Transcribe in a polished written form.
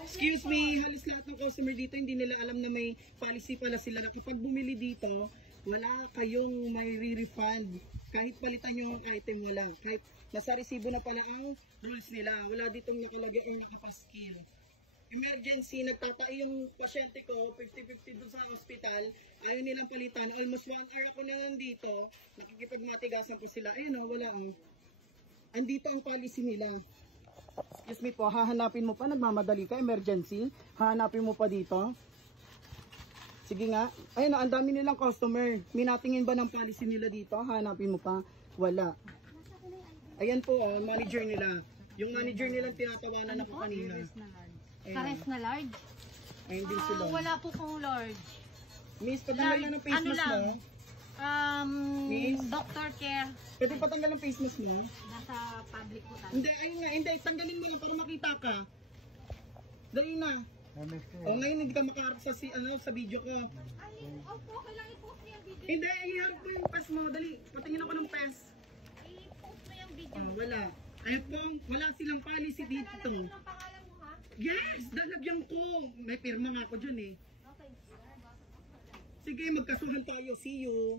Excuse me, halos lahat ng customer dito hindi nila alam na may policy pala sila na kapag bumili dito, wala kayong may re-refund. Kahit palitan yung item, wala. Kahit nasa resibo na pala ang rules nila, wala ditong nakalagay or nakapaskil. Emergency, nagtatay yung pasyente ko, 50-50 doon sa hospital, ayaw nilang palitan. Almost 1 hour ako na nandito, nakikipagmatigasan po sila. Ayun o, wala o. Andito ang policy nila. Excuse me po, hahanapin mo pa, nagmamadali ka, emergency. Hahanapin mo pa dito. Sige nga. Ayun, ang dami nilang customer. Minatingin ba ng policy nila dito? Hahanapin mo pa. Wala. Ayan po, manager nila. Yung manager nilang tinatawanan ako kanina. Pares na large? Ayun din sila. Wala po pong large. Miss, patanggal na ng face Ano mask lang? mo. Miss? Doctor care. Pwede patanggal ng face mask mo? Nasa public po tayo. Hindi, ayun nga. Hindi, tanggalin mo lang para makita ka. Dali na. O ngayon hindi ka makaharap sa, sa video ko. Opo, kailangan i-post mo yung video. Hindi, iharap mo yung pass mo. Dali, patingin ako ng pass. I-post mo yung video. Wala. Ayun po, wala silang policy dito. Ang pangalan mo ha? Yes, lalagyan ko. May pirma nga ako dyan eh. Okay. Sige, magkasuhan tayo. See you.